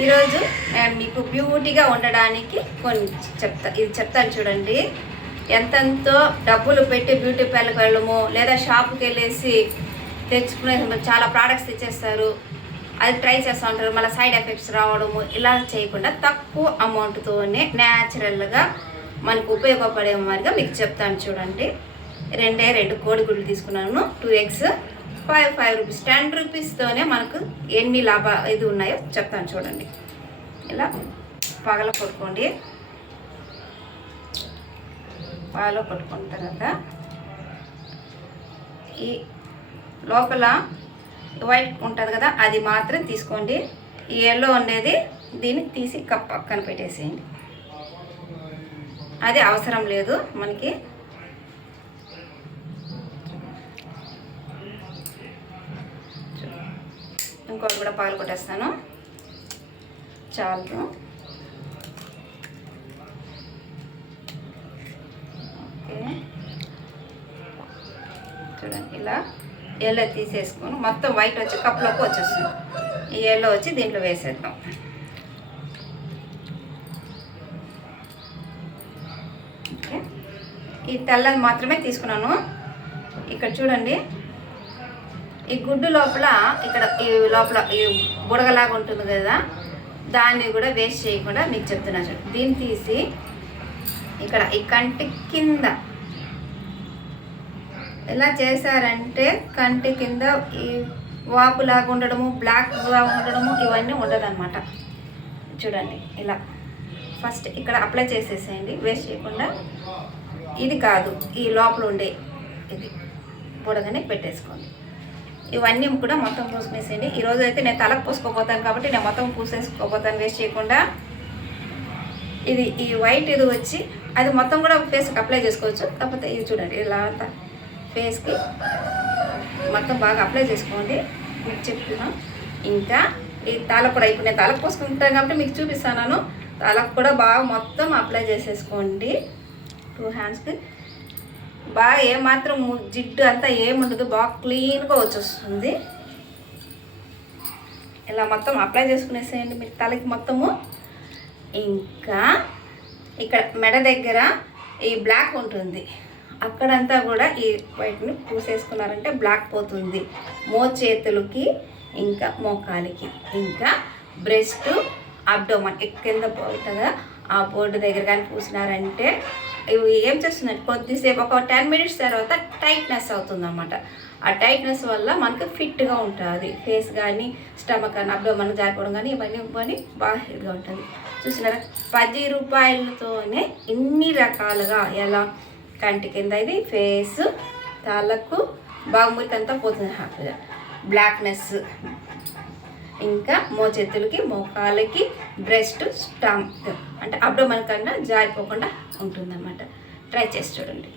ఈరోజు నేను మీకు బ్యూటీగా ఉండడానికి కొన్ని చెప్తాను చూడండి. ఎంతెంతో డబ్బులు పెట్టి బ్యూటీ పార్లర్కి వెళ్ళము, లేదా షాప్కి వెళ్ళేసి తెచ్చుకునే చాలా ప్రోడక్ట్స్ తెచ్చేస్తారు, అది ట్రై చేస్తూ ఉంటారు, మళ్ళీ సైడ్ ఎఫెక్ట్స్ రావడము. ఇలా చేయకుండా తక్కువ అమౌంట్తోనే న్యాచురల్గా మనకు ఉపయోగపడే మాదిరిగా మీకు చెప్తాను చూడండి. 2 కోడిగుడ్లు తీసుకున్నాను, 2 eggs, 5 రూపీస్, 10 రూపీస్తోనే మనకు ఎన్ని ఇది ఉన్నాయో చెప్తాను చూడండి. ఇలా పగల కొట్టుకోండి. పగల కొట్టుకున్న తర్వాత ఈ లోపల వైట్ ఉంటుంది కదా, అది మాత్రం తీసుకోండి. ఈ ఎల్లో ఉండేది దీన్ని తీసి పక్కన పెట్టేసేయండి, అది అవసరం లేదు మనకి. ఇంకోటి కూడా పగల కొట్టేస్తాను, చాలు. ఓకే, చూడండి ఇలా ఎల్లో తీసేసుకొని మొత్తం వైట్ వచ్చి కప్లోకి వచ్చేస్తుంది. ఈ ఎల్లో వచ్చి దీంట్లో వేసేద్దాం. ఓకే, ఈ తెల్లది మాత్రమే తీసుకున్నాను. ఇక్కడ చూడండి, ఈ గుడ్డు లోపల ఇక్కడ ఈ లోపల ఈ బుడగలాగా ఉంటుంది కదా, దాన్ని కూడా వేస్ట్ చేయకుండా మీకు చెప్తున్నా చూడండి. దీన్ని తీసి ఇక్కడ ఈ కంటి కింద ఎలా చేశారంటే, కంటి కింద ఈ వాపులాగా ఉండడము, బ్లాక్గా ఉండడము ఇవన్నీ ఉండదన్నమాట. చూడండి ఇలా ఫస్ట్ ఇక్కడ అప్లై చేసేసేయండి, వేస్ట్ చేయకుండా. ఇది కాదు, ఈ లోపల ఉండే ఇది బుడగని పెట్టేసుకోండి. ఇవన్నీ కూడా మొత్తం పూసుకునేసేయండి. ఈరోజు అయితే నేను తలకు పూసుకోపోతాను కాబట్టి నేను మొత్తం పూసేసుకోపోతాను, వేస్ట్ చేయకుండా. ఇది ఈ వైట్ ఇది వచ్చి అది మొత్తం కూడా ఫేస్కి అప్లై చేసుకోవచ్చు. కాకపోతే ఇది చూడండి ఇలా అంతా ఫేస్కి మొత్తం బాగా అప్లై చేసుకోండి మీకు చెప్తున్నా. ఇంకా ఈ తలకు కూడా ఇప్పుడు నేను తలకు పోసుకుంటాను కాబట్టి మీకు చూపిస్తాను. తలకు కూడా బాగా మొత్తం అప్లై చేసేసుకోండి. 2 హ్యాండ్స్కి బాగా ఏమాత్రం జిడ్డు అంతా ఏముండదు, బాగా క్లీన్గా వచ్చేస్తుంది. ఇలా మొత్తం అప్లై చేసుకునేసేయండి మీరు తలకి మొత్తము. ఇంకా ఇక్కడ మెడ దగ్గర ఈ బ్లాక్ ఉంటుంది, అక్కడంతా కూడా ఈ వైట్ని పూసేసుకున్నారంటే బ్లాక్ పోతుంది. మోచేతులకి, ఇంకా మోకాలికి, ఇంకా బ్రెస్ట్, అబ్డోమన్ కింద ఉంటుందా ఆ బోర్డు దగ్గర కానీ పూసినారంటే ఇవి ఏం చేస్తుందంటే కొద్దిసేపు ఒక 10 minutes తర్వాత టైట్నెస్ అవుతుంది అన్నమాట. ఆ టైట్నెస్ వల్ల మనకు ఫిట్గా ఉంటుంది ఫేస్ కానీ, స్టమక్ కానీ, అబ్డోమన్ జారిపోవడం కానీ ఇవన్నీ బాగా హెల్గా ఉంటుంది. చూసినారా, 10 రూపాయలతోనే ఇన్ని రకాలుగా, ఎలా కంటి కింద ఇది ఫేస్, తలకు బాగా మురికంతా పోతుంది హ్యాపీగా, బ్లాక్నెస్, ఇంకా మోచేతులకి, మోకాలకి, బ్రెస్ట్, స్టమక్ అంటే అబ్డోమన్ కన్నా జారిపోకుండా ఉంటుందన్నమాట. ట్రై చేసి చూడండి.